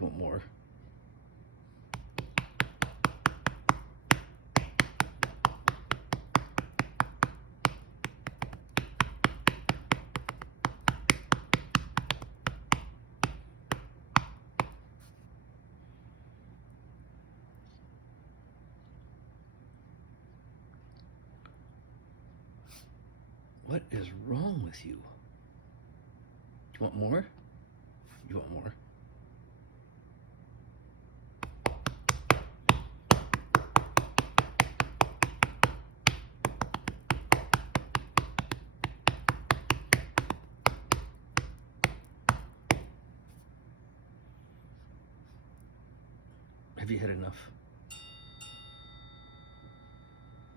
Want more? What is wrong with you? Do you want more? You want more? Have you had enough?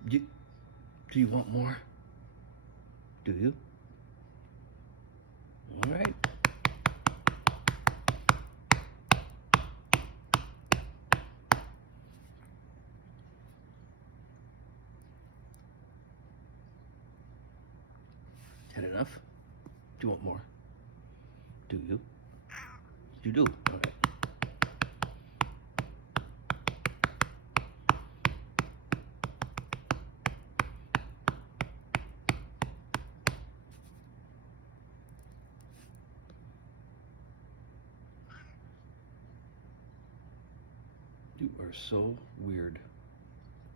Do you want more? Do you? All right. Had enough? Do you want more? Do you? You do? All right. You are so weird.